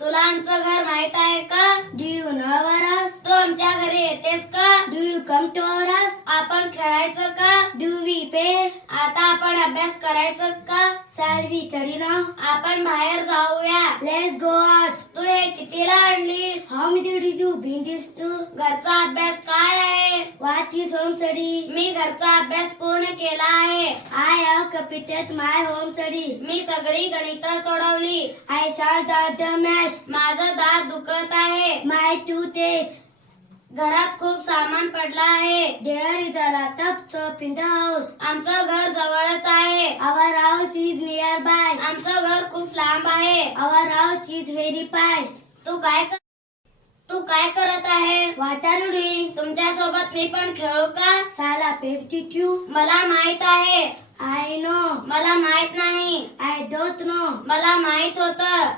तुला आमचं घर माहित आहे का? Do you know our house? तू आमच्या घरी येतेस का? Do you come to our house? आपण खेळायचं का? Do we play? आता आपण अभ्यास करायचं का? Shall we study now? आपण बाहेर जाऊया. Let's go out. तू हे कितीला आणलीस? How many did you bring this to? घरचा अभ्यास काय आहे? What is home study? मी घरचा अभ्यास पूर्ण केला आहे. I have completed my home study. मी सगळी गणितं सोडवली. I solved all the maths. माझं दात दुखत आहे. My tooth aches. घरात खूप सामान पडलं आहे. There is a lot of stuff in the house. आमचं घर जवळच आहे. Our house is nearby. आमचं घर खूप लांब आहे. Our house is very far. तू काय करत आहे? What are you doing? तुमच्या सोबत मी पण खेळू का? Shall I play with you? मला माहित आहे. I know. मला माहित नाही. I don't know. मला माहित होतं.